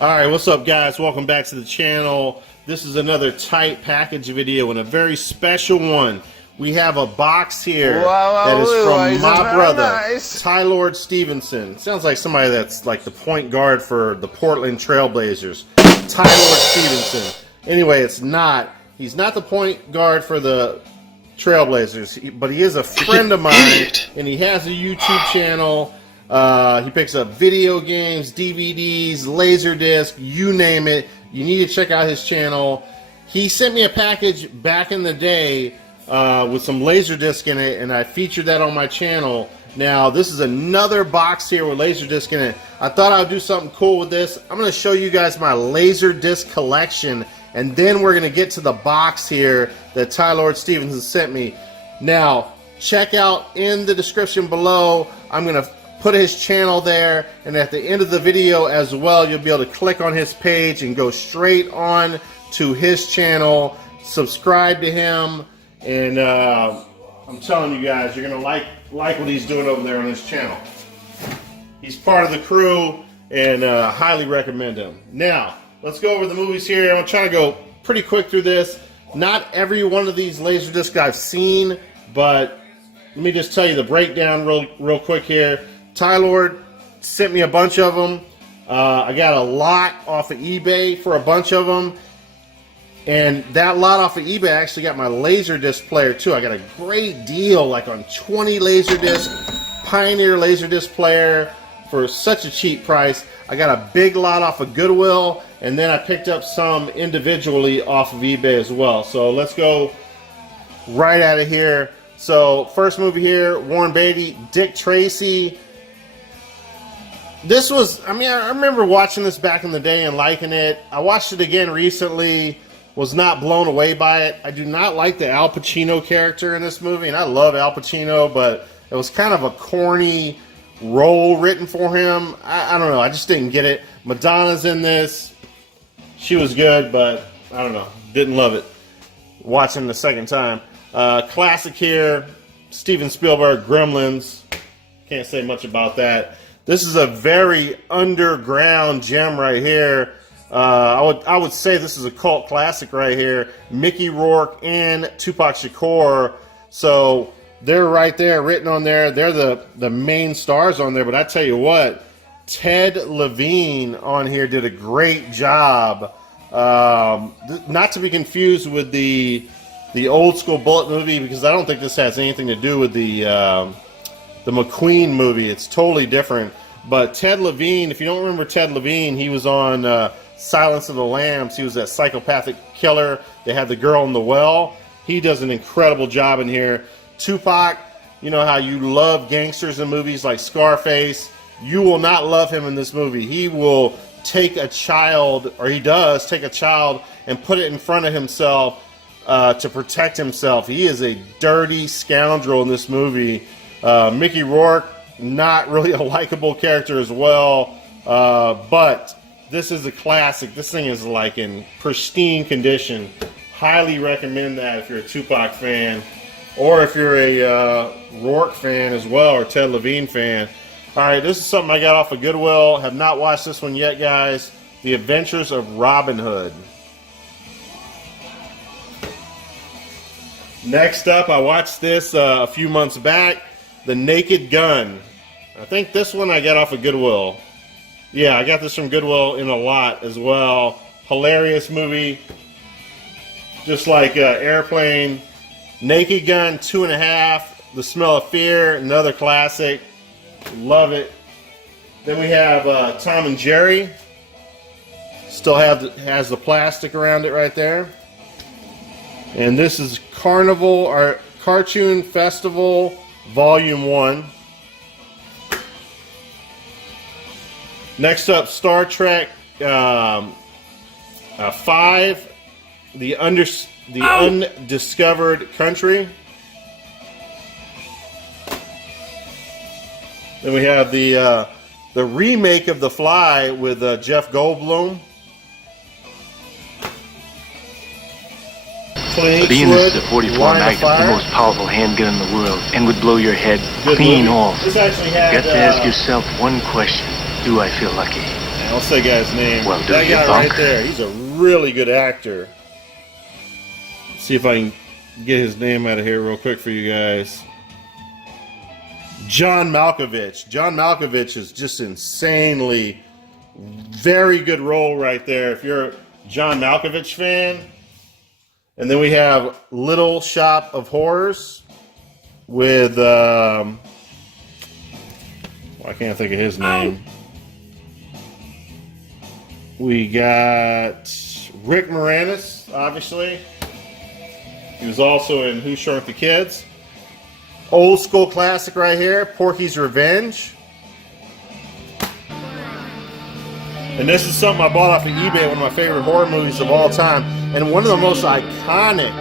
Alright, what's up guys? Welcome back to the channel. This is another tight package video and a very special one. We have a box here that is from my brother, Tylord Stevenson. Sounds like somebody that's like the point guard for the Portland Trailblazers. Tylord Stevenson. Anyway, it's not. He's not the point guard for the Trailblazers, but he is a friend of mine, and he has a YouTube channel. He picks up video games, DVDs, Laserdisc, you name it. You need to check out his channel. He sent me a package back in the day with some Laserdisc in it, and I featured that on my channel. Now, this is another box here with Laserdisc in it. I thought I would do something cool with this. I'm going to show you guys my Laserdisc collection, and then we're going to get to the box here that Tylord Stevenson sent me. Now, check out in the description below. I'm going to put his channel there, and at the end of the video as well, you'll be able to click on his page and go straight on to his channel, subscribe to him, and I'm telling you guys, you're gonna like what he's doing over there on his channel. He's part of the crew, and highly recommend him. Now, let's go over the movies here. I'm trying to go pretty quick through this. Not every one of these Laserdisc I've seen, but let me just tell you the breakdown real quick here. Tylord sent me a bunch of them. I got a lot off of eBay for a bunch of them. And that lot off of eBay, I actually got my Laserdisc player too. I got a great deal, like on 20 Laserdisc, Pioneer Laserdisc player for such a cheap price. I got a big lot off of Goodwill, and then I picked up some individually off of eBay as well. So let's go right out of here. So first movie here, Warren Beatty, Dick Tracy. This was, I remember watching this back in the day and liking it. I watched it again recently, was not blown away by it. I do not like the Al Pacino character in this movie, and I love Al Pacino, but it was kind of a corny role written for him. I don't know, I just didn't get it. Madonna's in this. She was good, but I don't know, didn't love it. Watching the second time. Classic here, Steven Spielberg, Gremlins. Can't say much about that. This is a very underground gem right here. I would say this is a cult classic right here. Mickey Rourke and Tupac Shakur. So they're right there, written on there. They're the main stars on there. But I tell you what, Ted Levine on here did a great job. Not to be confused with the old school Bullet movie, because I don't think this has anything to do with the McQueen movie. It's totally different. But Ted Levine, if you don't remember Ted Levine, he was on Silence of the Lambs. He was that psychopathic killer. They had the girl in the well. He does an incredible job in here. Tupac, you know how you love gangsters in movies like Scarface. You will not love him in this movie. He will take a child, or he does take a child, and put it in front of himself to protect himself. He is a dirty scoundrel in this movie. Mickey Rourke, not really a likable character as well, but this is a classic. This thing is like in pristine condition. Highly recommend that if you're a Tupac fan, or if you're a Rourke fan as well, or Ted Levine fan. Alright, this is something I got off of Goodwill. Have not watched this one yet, guys. The Adventures of Robin Hood. Next up, I watched this a few months back, The Naked Gun. I think this one I got off of Goodwill. Yeah, I got this from Goodwill in a lot as well. Hilarious movie. Just like Airplane. Naked Gun 2.5. The Smell of Fear, another classic. Love it. Then we have Tom and Jerry. Still has the plastic around it right there. And this is Carnival, or Cartoon Festival Volume 1. Next up, Star Trek 5, The Undiscovered Country. Then we have the remake of The Fly with Jeff Goldblum. Being this is a 44 Magnum, the most powerful handgun in the world, and would blow your head clean off. You got to ask yourself one question: do I feel lucky? I'll say guy's name. Well, that guy right there. He's a really good actor. Let's see if I can get his name out of here real quick for you guys. John Malkovich. John Malkovich is just insanely very good role right there if you're a John Malkovich fan. And then we have Little Shop of Horrors with I can't think of his name. We got Rick Moranis, obviously. He was also in Who Shrunk the Kids. Old school classic right here, Porky's Revenge. And this is something I bought off of eBay, one of my favorite horror movies of all time. And one of the most iconic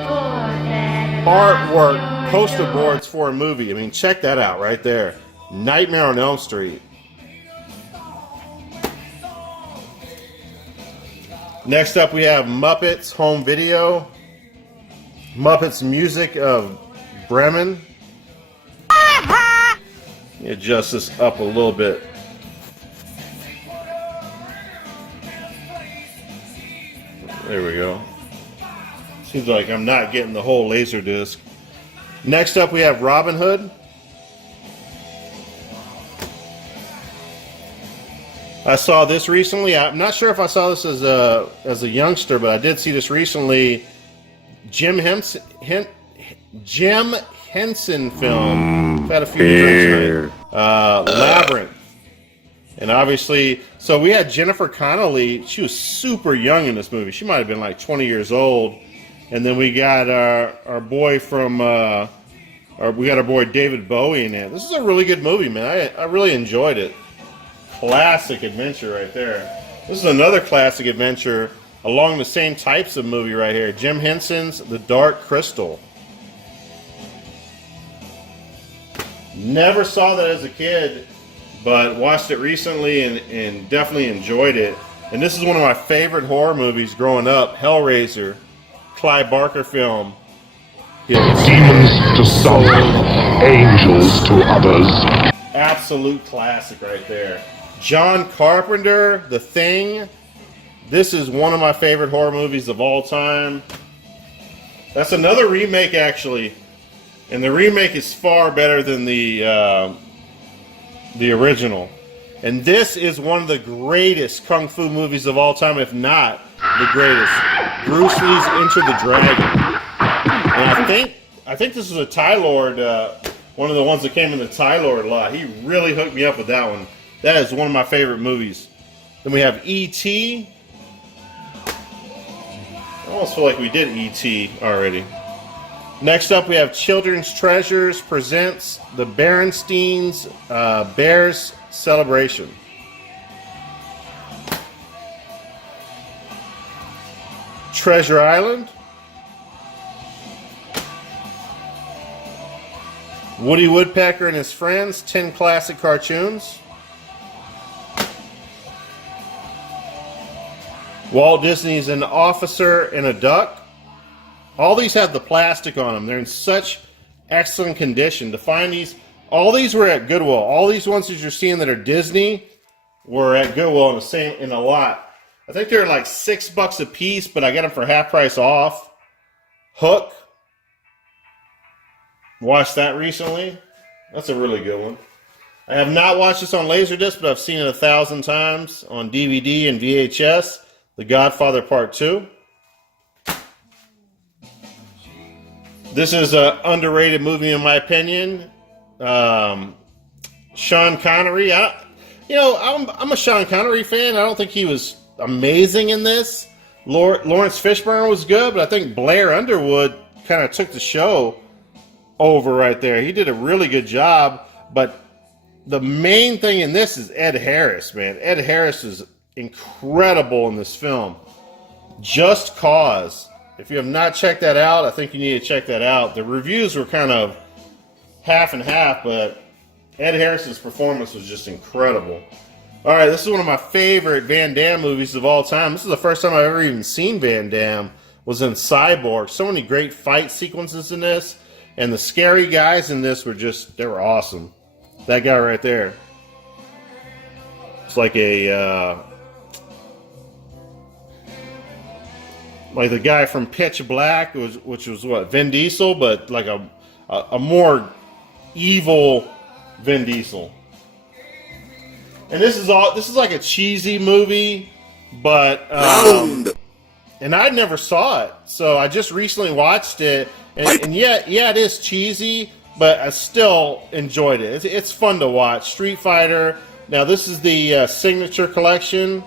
artwork poster boards for a movie. I mean, check that out right there. Nightmare on Elm Street. Next up we have Muppets Home Video. Muppets Music of Bremen. Adjust this up a little bit. There we go. Seems like I'm not getting the whole laser disc. Next up we have Robin Hood. I saw this recently. I'm not sure if I saw this as a youngster, but I did see this recently. Jim Henson film. I've had a few drinks tonight. Labyrinth. And obviously, so we had Jennifer Connelly. She was super young in this movie. She might have been like 20 years old. And then we got our boy from, we got our boy David Bowie in it. This is a really good movie, man. I really enjoyed it. Classic adventure right there. This is another classic adventure along the same types of movie right here. Jim Henson's The Dark Crystal. Never saw that as a kid, but watched it recently and definitely enjoyed it. And this is one of my favorite horror movies growing up, Hellraiser, Clive Barker film. Demons to some, angels to others. Absolute classic right there. John Carpenter, The Thing. This is one of my favorite horror movies of all time. That's another remake, actually. And the remake is far better than the original. And this is one of the greatest kung fu movies of all time, if not the greatest. Bruce Lee's Enter the Dragon. And I think this is a Tylord, one of the ones that came in the Tylord lot. He really hooked me up with that one. That is one of my favorite movies. Then we have E.T. I almost feel like we did E.T. already. Next up, we have Children's Treasures presents The Berenstein's Bears Celebration. Treasure Island. Woody Woodpecker and His Friends, 10 Classic Cartoons. Walt Disney's An Officer and a Duck. All these have the plastic on them. They're in such excellent condition. To find these, all these were at Goodwill. All these ones that you're seeing that are Disney were at Goodwill in a lot. I think they're like $6 a piece, but I got them for half price off. Hook. Watched that recently. That's a really good one. I have not watched this on Laserdisc, but I've seen it 1,000 times on DVD and VHS. The Godfather Part 2. This is an underrated movie in my opinion. Sean Connery. I'm a Sean Connery fan. I don't think he was amazing in this. Lawrence Fishburne was good, but I think Blair Underwood kind of took the show over right there. He did a really good job, but the main thing in this is Ed Harris, man. Ed Harris is incredible in this film. Just Cause. If you have not checked that out, I think you need to check that out. The reviews were kind of half and half, but Ed Harris's performance was just incredible. All right, this is one of my favorite Van Damme movies of all time. This is the first time I've ever even seen Van Damme, was in Cyborg. So many great fight sequences in this, and the scary guys in this were they were awesome. That guy right there. It's like a like the guy from Pitch Black, which was what, Vin Diesel, but like a more evil Vin Diesel. And this is like a cheesy movie, but and I never saw it, so I just recently watched it, and yeah, it is cheesy, but I still enjoyed it. It's fun to watch. Street Fighter. Now this is the Signature Collection,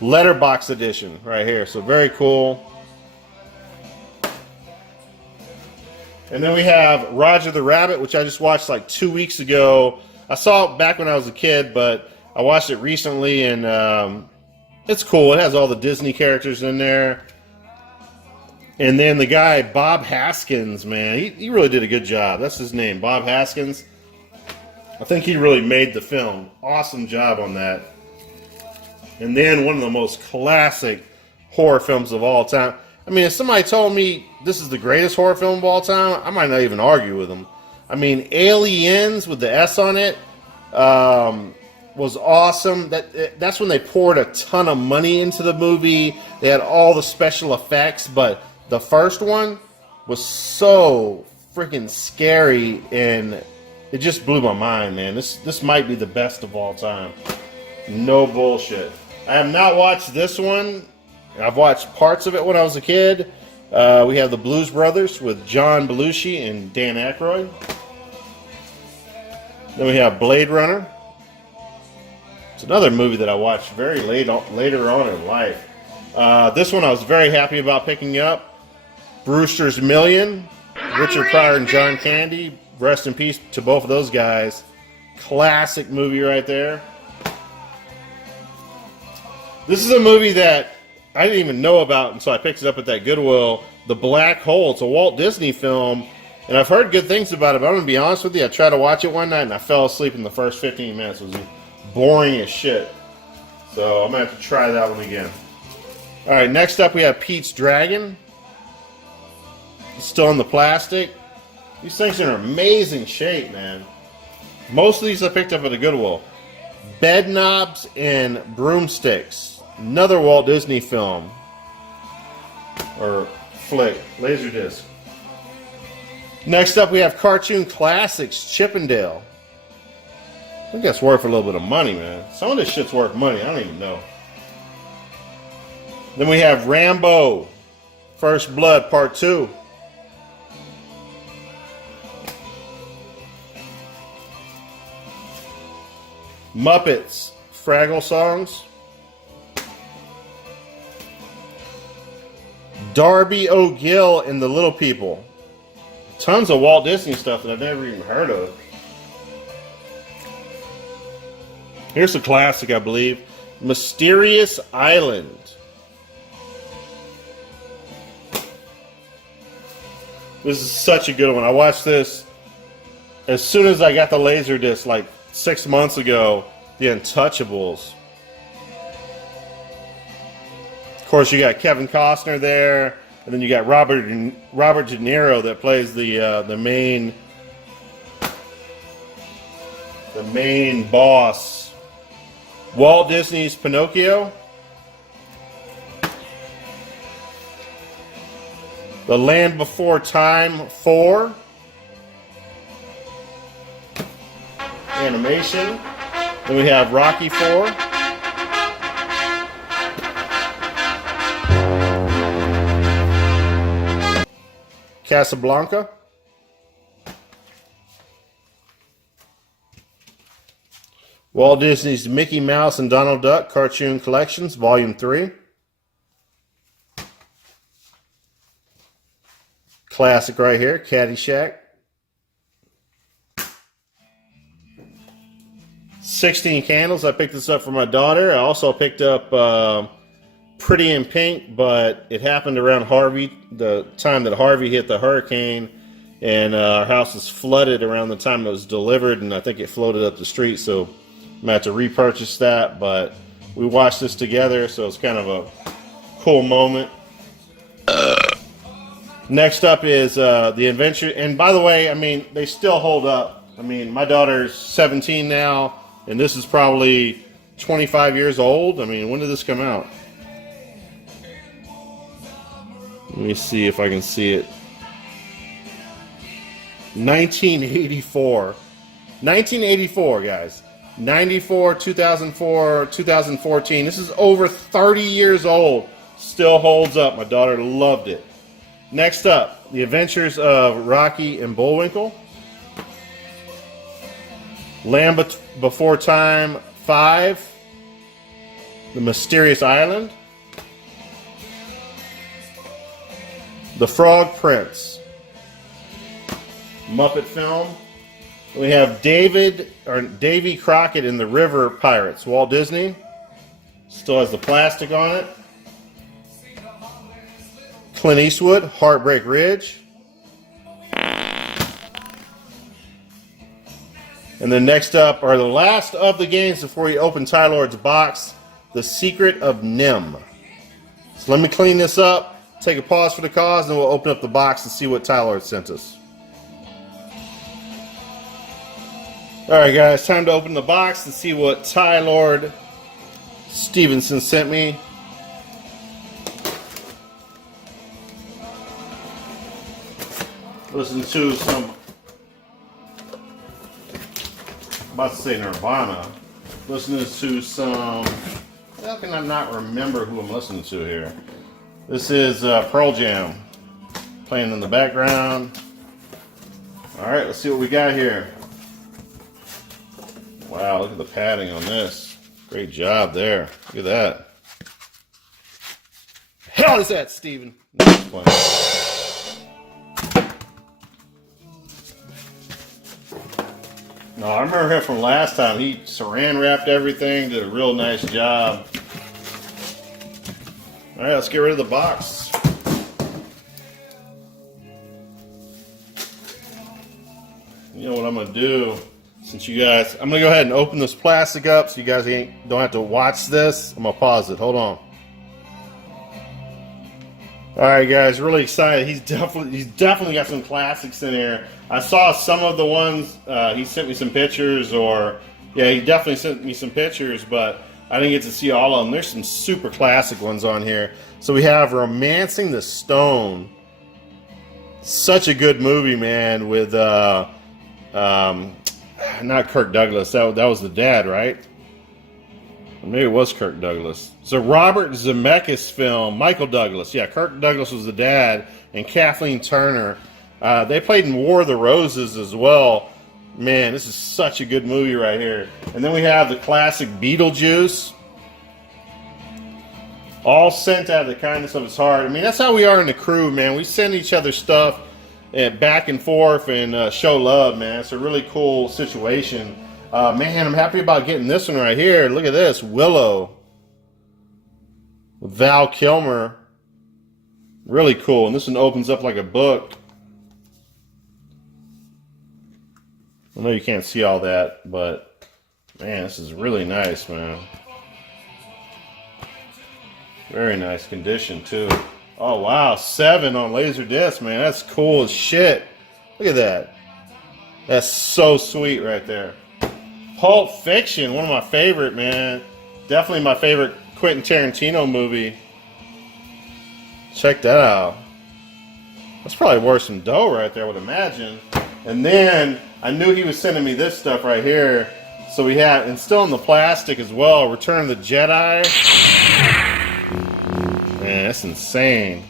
Letterbox Edition right here. So very cool. And then we have Roger the Rabbit, which I just watched like 2 weeks ago. I saw it back when I was a kid, but I watched it recently, and it's cool. It has all the Disney characters in there. And then the guy, Bob Haskins, man, he really did a good job. That's his name, Bob Haskins. I think he really made the film. Awesome job on that. And then one of the most classic horror films of all time. I mean, if somebody told me this is the greatest horror film of all time, I might not even argue with them. I mean, Aliens with the S on it was awesome. That's when they poured a ton of money into the movie. They had all the special effects, but the first one was so freaking scary, and it just blew my mind, man. This might be the best of all time. No bullshit. I have not watched this one. I've watched parts of it when I was a kid. We have the Blues Brothers with John Belushi and Dan Aykroyd. Then we have Blade Runner. It's another movie that I watched very later on in life. This one I was very happy about picking up. Brewster's Million. Richard Pryor and John Candy. Rest in peace to both of those guys. Classic movie right there. This is a movie that I didn't even know about until I picked it up at that Goodwill. The Black Hole. It's a Walt Disney film, and I've heard good things about it, but I'm going to be honest with you. I tried to watch it one night, and I fell asleep in the first 15 minutes. It was boring as shit. So I'm going to have to try that one again. All right, next up we have Pete's Dragon. It's still in the plastic. These things are in amazing shape, man. Most of these I picked up at the Goodwill. Bed Knobs and Broomsticks. Another Walt Disney film. Or flick. Laserdisc. Next up we have Cartoon Classics, Chippendale. I think that's worth a little bit of money, man. Some of this shit's worth money. I don't even know. Then we have Rambo, First Blood, Part 2. Muppets, Fraggle Songs. Darby O'Gill and the Little People. Tons of Walt Disney stuff that I've never even heard of. Here's a classic, I believe. Mysterious Island. This is such a good one. I watched this as soon as I got the Laserdisc, like 6 months ago. The Untouchables. Of course, you got Kevin Costner there, and then you got Robert De Niro that plays the main boss. Walt Disney's Pinocchio. The Land Before Time 4. Animation. Then we have Rocky 4. Casablanca. Walt Disney's Mickey Mouse and Donald Duck Cartoon Collections, Volume 3. Classic right here, Caddyshack. 16 Candles. I picked this up for my daughter. I also picked up Pretty in Pink, but it happened around Harvey, the time that Harvey hit the hurricane, and our house was flooded around the time it was delivered, and I think it floated up the street, so I'm going to have to repurchase that, but we watched this together, so it's kind of a cool moment. Next up is The Adventure, and by the way, I mean, they still hold up. I mean, my daughter's 17 now, and this is probably 25 years old. I mean, when did this come out? Let me see if I can see it. 1984. 1984, guys. 94, 2004, 2014. This is over 30 years old. Still holds up. My daughter loved it. Next up, The Adventures of Rocky and Bullwinkle. Land Before Time 5. The Mysterious Island. The Frog Prince. Muppet film. We have Davy Crockett in the River Pirates. Walt Disney. Still has the plastic on it. Clint Eastwood, Heartbreak Ridge. And then next up are the last of the games before you open Tylord's box, The Secret of Nim. So let me clean this up, take a pause for the cause, and we'll open up the box and see what Tylord sent us. Alright guys, time to open the box and see what Tylord Stevenson sent me. Listen to some, I'm about to say Nirvana. Listening to some, how can I not remember who I'm listening to here? This is Pearl Jam playing in the background. Alright, let's see what we got here. Wow, look at the padding on this. Great job there. Look at that. Hell is that, Steven? No, it's funny. No, I remember him from last time. He saran wrapped everything, did a real nice job. All right, let's get rid of the box. You know what I'm gonna do? Since you guys, I'm gonna go ahead and open this plastic up so you guys don't have to watch this. I'm gonna pause it. Hold on. All right, guys, really excited. He's definitely got some classics in here. I saw some of the ones he sent me some pictures, or yeah, he definitely sent me some pictures, but I didn't get to see all of them. There's some super classic ones on here. So we have Romancing the Stone. Such a good movie, man. With not Kirk Douglas. That was the dad, right? Maybe it was Kirk Douglas. It's a Robert Zemeckis film. Michael Douglas. Yeah, Kirk Douglas was the dad, and Kathleen Turner. They played in War of the Roses as well. Man, this is such a good movie right here. And then we have the classic Beetlejuice. All sent out of the kindness of his heart. I mean, that's how we are in the crew, man. We send each other stuff back and forth and show love, man. It's a really cool situation. Man, I'm happy about getting this one right here. Look at this. Willow. With Val Kilmer. Really cool. And this one opens up like a book. I know you can't see all that, but man, this is really nice, man. Very nice condition, too. Oh, wow. 7 on Laserdisc, man. That's cool as shit. Look at that. That's so sweet right there. Pulp Fiction, one of my favorite, man. Definitely my favorite Quentin Tarantino movie. Check that out. That's probably worth some dough right there, I would imagine. And then I knew he was sending me this stuff right here. So we have, and still in the plastic as well, Return of the Jedi. Man, that's insane.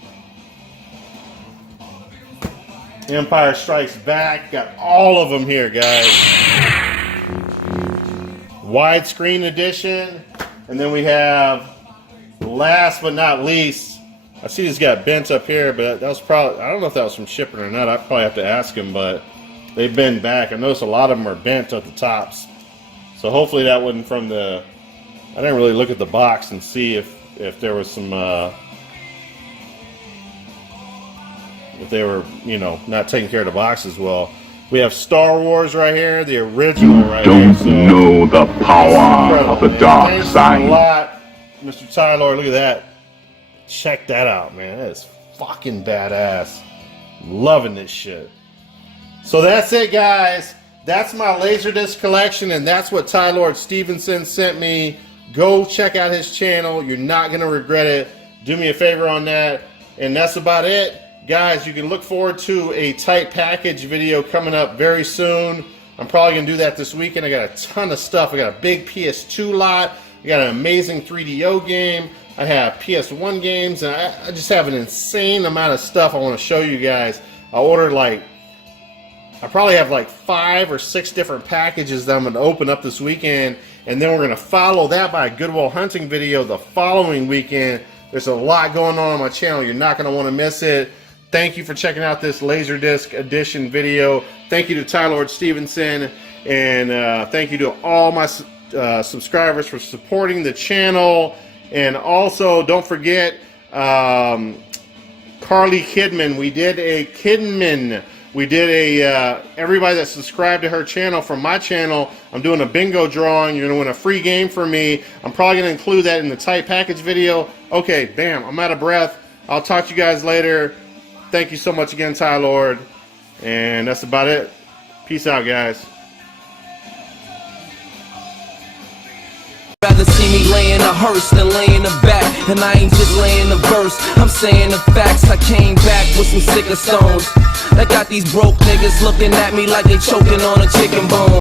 Empire Strikes Back. Got all of them here, guys. Widescreen edition. And then we have, last but not least, I see this got bent up here, but that was probably, I don't know if that was from shipping or not. I'd probably have to ask him, but they've been back. I noticed a lot of them are bent at the tops. So hopefully that wasn't from the, I didn't really look at the box and see if there was some, if they were, you know, not taking care of the box as well. We have Star Wars right here, the original right here. Don't know the power of the dark side. Thanks a lot, Mr. Tylord. Look at that. Check that out, man. That is fucking badass. I'm loving this shit. So that's it, guys. That's my Laserdisc collection, and that's what Tylord Stevenson sent me. Go check out his channel. You're not going to regret it. Do me a favor on that. And that's about it. Guys, you can look forward to a tight package video coming up very soon. I'm probably going to do that this weekend. I got a ton of stuff. I got a big PS2 lot. I got an amazing 3DO game. I have PS1 games. And I just have an insane amount of stuff I want to show you guys. I ordered I probably have like 5 or 6 different packages that I'm going to open up this weekend. And then we're going to follow that by a Good Will Hunting video the following weekend. There's a lot going on my channel. You're not going to want to miss it. Thank you for checking out this Laserdisc edition video. Thank you to Tylord Stevenson, and thank you to all my subscribers for supporting the channel. And also, don't forget Carly Kidman. We did a everybody that subscribed to her channel from my channel, I'm doing a bingo drawing. You're gonna win a free game from me. I'm probably gonna include that in the tight package video. Okay, bam, I'm out of breath. I'll talk to you guys later. Thank you so much again, Tylord. And that's about it. Peace out, guys. Rather see me laying a hearse than laying a back. And I ain't just laying a verse, I'm saying the facts. I came back with some sicker stones that got these broke niggas looking at me like they choking on a chicken bone.